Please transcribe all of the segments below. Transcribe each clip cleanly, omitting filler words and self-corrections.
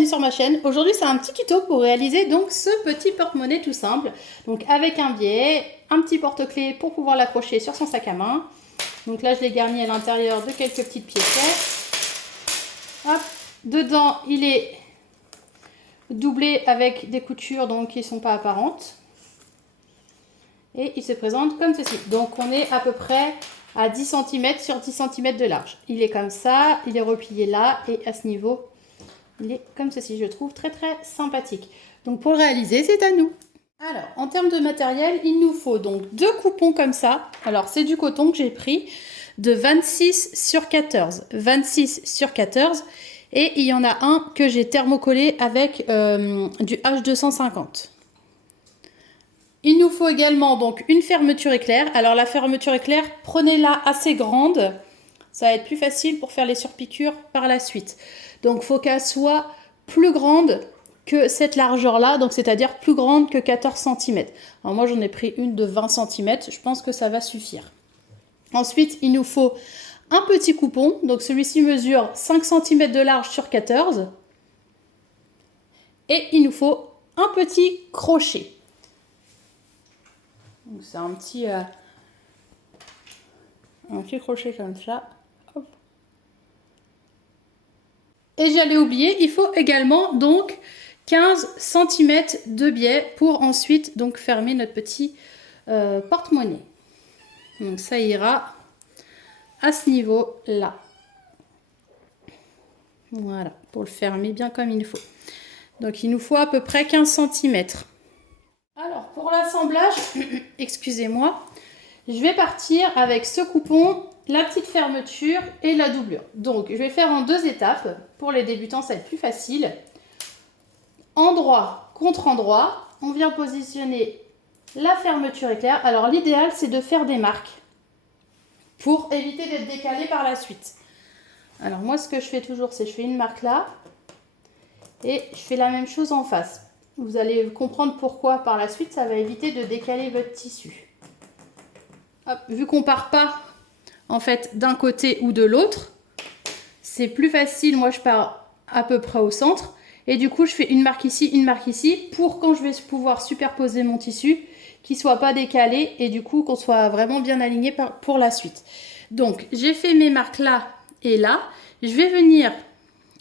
bienvenue sur ma chaîne. Aujourd'hui c'est un petit tuto pour réaliser donc ce petit porte-monnaie tout simple. Donc avec un biais, un petit porte-clés pour pouvoir l'accrocher sur son sac à main. Donc là je l'ai garni à l'intérieur de quelques petites piécettes. Hop. Dedans il est doublé avec des coutures donc qui ne sont pas apparentes. Et il se présente comme ceci. Donc on est à peu près à 10 cm sur 10 cm de large. Il est comme ça, il est replié là et à ce niveau, il est comme ceci. Je trouve très sympathique. Donc pour le réaliser, c'est à nous. Alors en termes de matériel, il nous faut donc deux coupons comme ça. Alors c'est du coton que j'ai pris de 26 sur 14. 26 sur 14. Et il y en a un que j'ai thermocollé avec du H250. Il nous faut également donc une fermeture éclair. Alors la fermeture éclair, prenez-la assez grande. Ça va être plus facile pour faire les surpiqûres par la suite. Donc il faut qu'elle soit plus grande que cette largeur-là, donc c'est-à-dire plus grande que 14 cm. Alors moi j'en ai pris une de 20 cm, je pense que ça va suffire. Ensuite, il nous faut un petit coupon. Donc celui-ci mesure 5 cm de large sur 14. Et il nous faut un petit crochet. C'est un petit crochet comme ça. Hop. Et j'allais oublier, il faut également donc 15 cm de biais pour ensuite donc fermer notre petit porte-monnaie. Donc ça ira à ce niveau-là. Voilà, pour le fermer bien comme il faut. Donc il nous faut à peu près 15 cm. Alors pour l'assemblage, excusez-moi, je vais partir avec ce coupon, la petite fermeture et la doublure. Donc je vais faire en deux étapes. Pour les débutants, ça va être plus facile. Endroit contre endroit, on vient positionner la fermeture éclair. Alors l'idéal, c'est de faire des marques pour éviter d'être décalé par la suite. Alors moi, ce que je fais toujours, c'est je fais une marque là et je fais la même chose en face. Vous allez comprendre pourquoi par la suite, ça va éviter de décaler votre tissu. Hop, vu qu'on part pas en fait d'un côté ou de l'autre, c'est plus facile. Moi, je pars à peu près au centre et du coup, je fais une marque ici pour quand je vais pouvoir superposer mon tissu, qu'il soit pas décalé et du coup qu'on soit vraiment bien aligné pour la suite. Donc, j'ai fait mes marques là et là. Je vais venir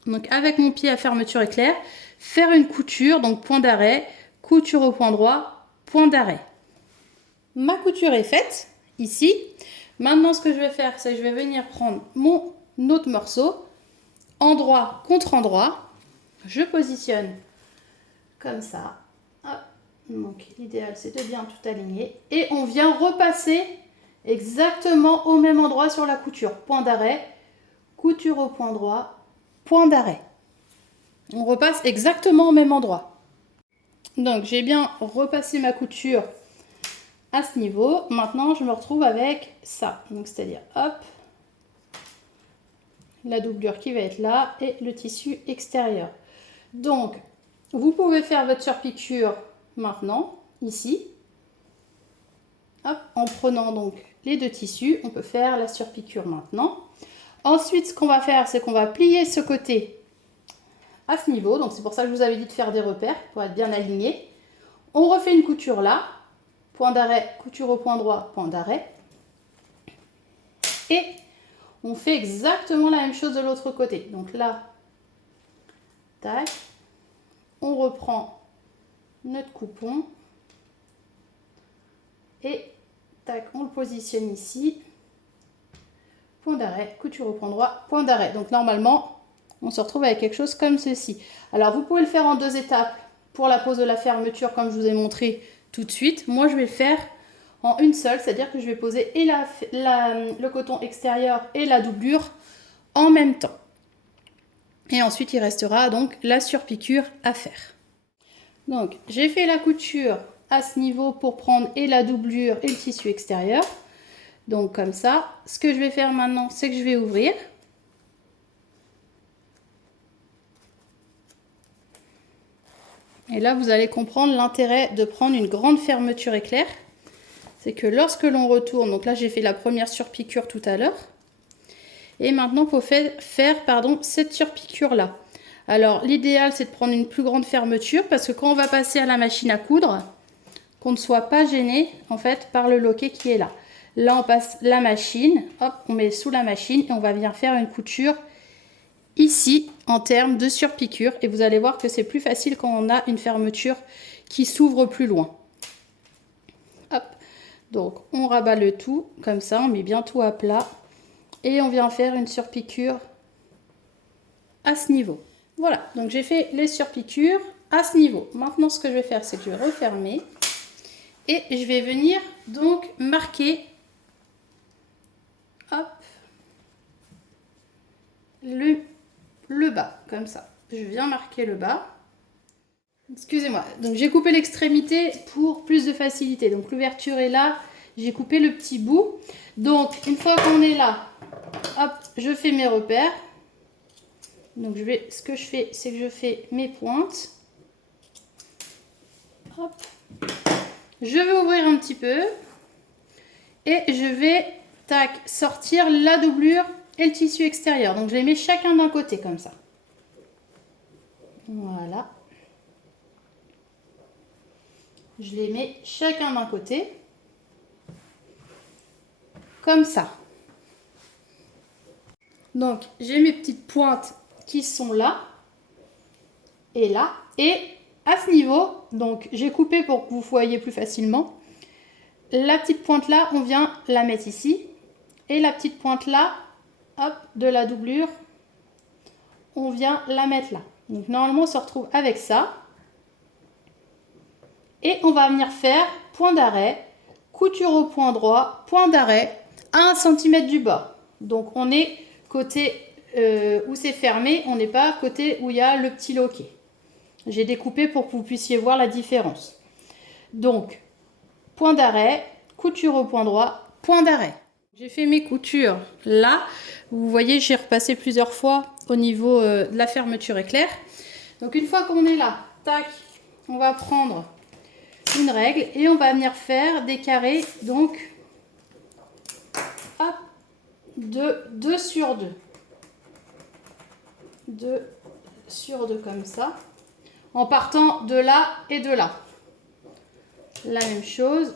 donc avec mon pied à fermeture éclair faire une couture, donc point d'arrêt, couture au point droit, point d'arrêt. Ma couture est faite ici. Maintenant, ce que je vais faire, c'est que je vais venir prendre mon autre morceau, endroit contre endroit. Je positionne comme ça. Hop. Donc l'idéal, c'est de bien tout aligner. Et on vient repasser exactement au même endroit sur la couture. Point d'arrêt, couture au point droit, point d'arrêt. On repasse exactement au même endroit. Donc j'ai bien repassé ma couture à ce niveau. Maintenant je me retrouve avec ça, donc c'est-à-dire hop, la doublure qui va être là et le tissu extérieur. Donc vous pouvez faire votre surpiqûre maintenant ici, hop, en prenant donc les deux tissus. On peut faire la surpiqûre maintenant. Ensuite, ce qu'on va faire, c'est qu'on va plier ce côté à ce niveau. Donc c'est pour ça que je vous avais dit de faire des repères pour être bien aligné. On refait une couture là, point d'arrêt, couture au point droit, point d'arrêt. Et on fait exactement la même chose de l'autre côté. Donc là, tac, on reprend notre coupon et tac, on le positionne ici. Point d'arrêt, couture au point droit, point d'arrêt. Donc normalement, on se retrouve avec quelque chose comme ceci. Alors vous pouvez le faire en deux étapes pour la pose de la fermeture comme je vous ai montré tout de suite. Moi je vais le faire en une seule, c'est-à-dire que je vais poser et le coton extérieur et la doublure en même temps. Et ensuite il restera donc la surpiqûre à faire. Donc j'ai fait la couture à ce niveau pour prendre et la doublure et le tissu extérieur. Donc comme ça, ce que je vais faire maintenant, c'est que je vais ouvrir. Et là, vous allez comprendre l'intérêt de prendre une grande fermeture éclair. C'est que lorsque l'on retourne, donc là j'ai fait la première surpiqûre tout à l'heure. Et maintenant, il faut faire cette surpiqûre là. Alors l'idéal c'est de prendre une plus grande fermeture parce que quand on va passer à la machine à coudre, qu'on ne soit pas gêné en fait par le loquet qui est là. Là on passe la machine, hop, on met sous la machine et on va venir faire une couture ici en termes de surpiqûre. Et vous allez voir que c'est plus facile quand on a une fermeture qui s'ouvre plus loin. Hop, donc on rabat le tout comme ça, on met bien tout à plat et on vient faire une surpiqûre à ce niveau. Voilà, donc j'ai fait les surpiqûres à ce niveau. Maintenant ce que je vais faire c'est que je vais refermer et je vais venir donc marquer, hop, le bas comme ça. Je viens marquer le bas. Excusez-moi, donc j'ai coupé l'extrémité pour plus de facilité. Donc l'ouverture est là, j'ai coupé le petit bout. Donc une fois qu'on est là, hop, je fais mes repères. Donc ce que je fais, c'est que je fais mes pointes. Hop. Je vais ouvrir un petit peu et je vais, tac, sortir la doublure et le tissu extérieur. Donc je les mets chacun d'un côté comme ça. Voilà. Je les mets chacun d'un côté. Comme ça. Donc j'ai mes petites pointes qui sont là et là. Et à ce niveau, donc j'ai coupé pour que vous voyez plus facilement. La petite pointe là, on vient la mettre ici. Et la petite pointe là, hop, de la doublure, on vient la mettre là. Donc normalement on se retrouve avec ça. Et on va venir faire point d'arrêt, couture au point droit, point d'arrêt à 1 cm du bas. Donc on est côté où c'est fermé, on n'est pas côté où il y a le petit loquet. J'ai découpé pour que vous puissiez voir la différence. Donc point d'arrêt, couture au point droit, point d'arrêt. J'ai fait mes coutures là. Vous voyez, j'ai repassé plusieurs fois au niveau de la fermeture éclair. Donc une fois qu'on est là, tac, on va prendre une règle et on va venir faire des carrés, donc hop, de 2 sur 2. 2 sur 2 comme ça, en partant de là et de là. La même chose.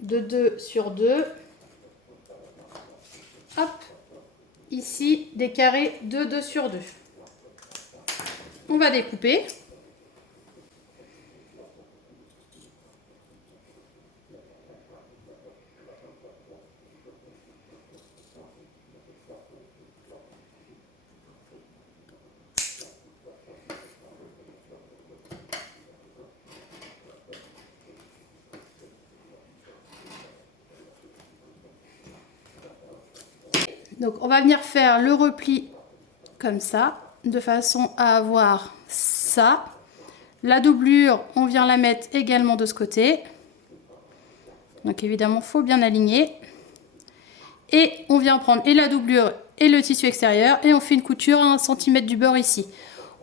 De 2 sur 2. Hop, ici des carrés de 2 sur 2. On va découper. Donc on va venir faire le repli comme ça, de façon à avoir ça. La doublure, on vient la mettre également de ce côté. Donc évidemment, il faut bien aligner. Et on vient prendre et la doublure et le tissu extérieur et on fait une couture à 1 cm du bord ici.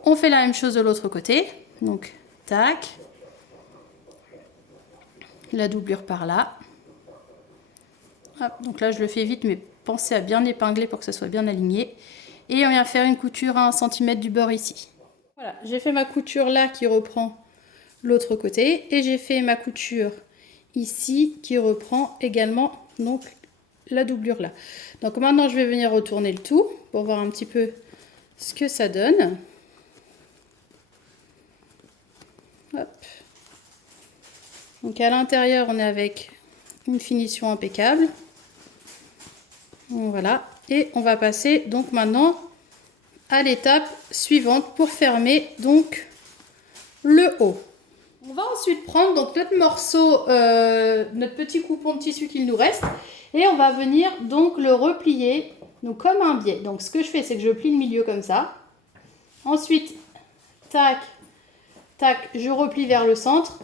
On fait la même chose de l'autre côté. Donc tac. La doublure par là. Hop, donc là je le fais vite, mais pensez à bien épingler pour que ça soit bien aligné. Et on vient faire une couture à 1 cm du bord ici. Voilà, j'ai fait ma couture là qui reprend l'autre côté. Et j'ai fait ma couture ici qui reprend également donc la doublure là. Donc maintenant je vais venir retourner le tout pour voir un petit peu ce que ça donne. Hop. Donc à l'intérieur on est avec une finition impeccable. Voilà, et on va passer donc maintenant à l'étape suivante pour fermer donc le haut. On va ensuite prendre donc notre morceau, notre petit coupon de tissu qu'il nous reste, et on va venir donc le replier donc comme un biais. Donc ce que je fais, c'est que je plie le milieu comme ça. Ensuite, tac, tac, je replie vers le centre.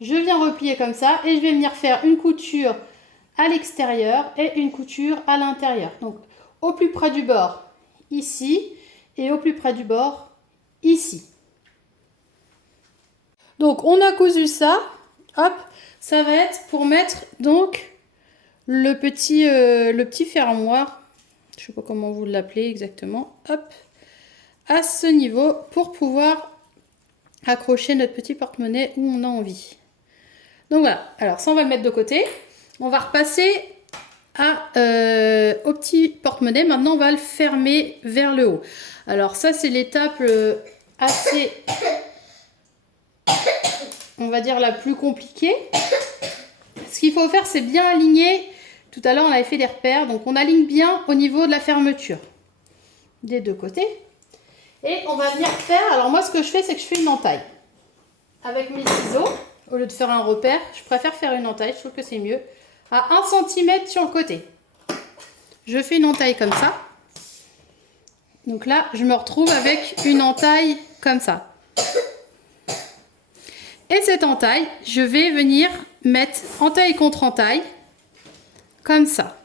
Je viens replier comme ça et je vais venir faire une couture à l'extérieur et une couture à l'intérieur. Donc au plus près du bord ici et au plus près du bord ici. Donc on a cousu ça, hop, ça va être pour mettre donc le petit fermoir je sais pas comment vous l'appelez exactement, hop, à ce niveau pour pouvoir accrocher notre petit porte-monnaie où on a envie. Donc voilà, alors ça on va le mettre de côté. On va repasser au petit porte-monnaie. Maintenant on va le fermer vers le haut. Alors ça c'est l'étape assez, on va dire la plus compliquée. Ce qu'il faut faire c'est bien aligner. Tout à l'heure on avait fait des repères, donc on aligne bien au niveau de la fermeture des deux côtés. Et on va venir faire, alors moi ce que je fais c'est que je fais une entaille. Avec mes ciseaux, au lieu de faire un repère, je préfère faire une entaille, je trouve que c'est mieux. À 1 cm sur le côté. Je fais une entaille comme ça. Donc là, je me retrouve avec une entaille comme ça. Et cette entaille, je vais venir mettre entaille contre entaille, comme ça.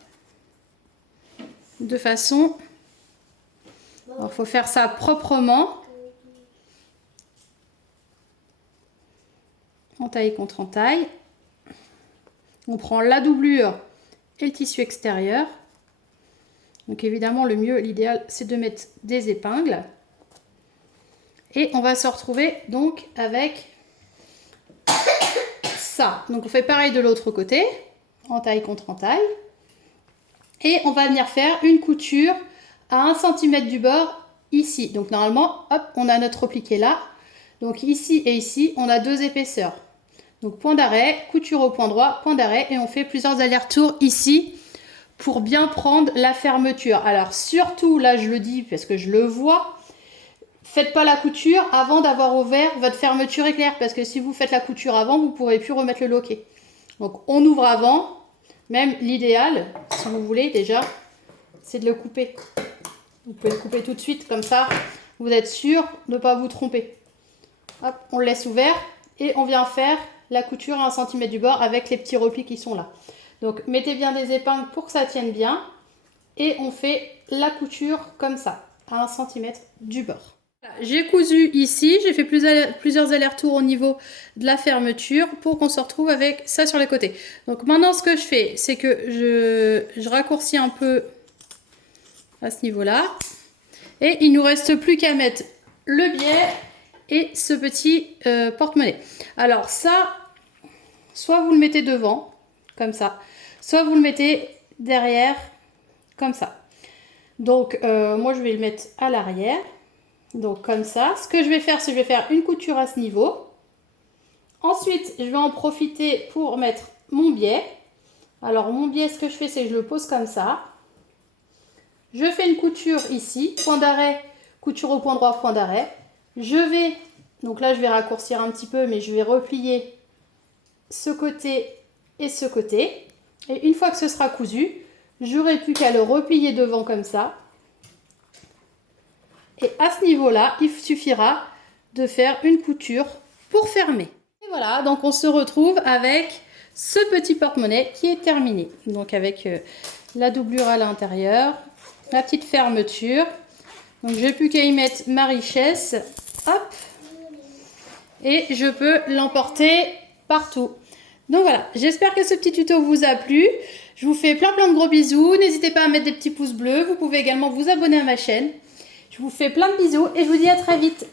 De façon... Alors, il faut faire ça proprement. Entaille contre entaille. On prend la doublure et le tissu extérieur. Donc évidemment, le mieux, l'idéal, c'est de mettre des épingles. Et on va se retrouver donc avec ça. Donc on fait pareil de l'autre côté. Entaille contre entaille. Et on va venir faire une couture à 1 cm du bord ici. Donc normalement, hop, on a notre repliqué là. Donc ici et ici, on a 2 épaisseurs. Donc point d'arrêt, couture au point droit, point d'arrêt. Et on fait plusieurs allers-retours ici pour bien prendre la fermeture. Alors surtout, là je le dis parce que je le vois, faites pas la couture avant d'avoir ouvert votre fermeture éclair. Parce que si vous faites la couture avant, vous ne pourrez plus remettre le loquet. Donc on ouvre avant. Même l'idéal, si vous voulez déjà, c'est de le couper. Vous pouvez le couper tout de suite, comme ça, vous êtes sûr de ne pas vous tromper. Hop, on le laisse ouvert et on vient faire la couture à 1 cm du bord avec les petits replis qui sont là. Donc, mettez bien des épingles pour que ça tienne bien. Et on fait la couture comme ça, à 1 cm du bord. J'ai cousu ici, j'ai fait plusieurs allers-retours au niveau de la fermeture pour qu'on se retrouve avec ça sur les côtés. Donc maintenant ce que je fais, c'est que je raccourcis un peu à ce niveau-là. Et il ne nous reste plus qu'à mettre le biais et ce petit porte-monnaie. Alors ça, soit vous le mettez devant, comme ça, soit vous le mettez derrière, comme ça. Donc moi je vais le mettre à l'arrière. Donc comme ça, ce que je vais faire, c'est que je vais faire une couture à ce niveau. Ensuite, je vais en profiter pour mettre mon biais. Alors mon biais, ce que je fais, c'est que je le pose comme ça. Je fais une couture ici, point d'arrêt, couture au point droit, point d'arrêt. Je vais, donc là je vais raccourcir un petit peu, mais je vais replier ce côté et ce côté. Et une fois que ce sera cousu, j'aurai plus qu'à le replier devant comme ça. Et à ce niveau-là, il suffira de faire une couture pour fermer. Et voilà, donc on se retrouve avec ce petit porte-monnaie qui est terminé. Donc avec la doublure à l'intérieur, la petite fermeture. Donc j'ai plus qu'à y mettre ma richesse. Hop. Et je peux l'emporter partout. Donc voilà, j'espère que ce petit tuto vous a plu. Je vous fais plein de gros bisous. N'hésitez pas à mettre des petits pouces bleus. Vous pouvez également vous abonner à ma chaîne. Je vous fais plein de bisous et je vous dis à très vite.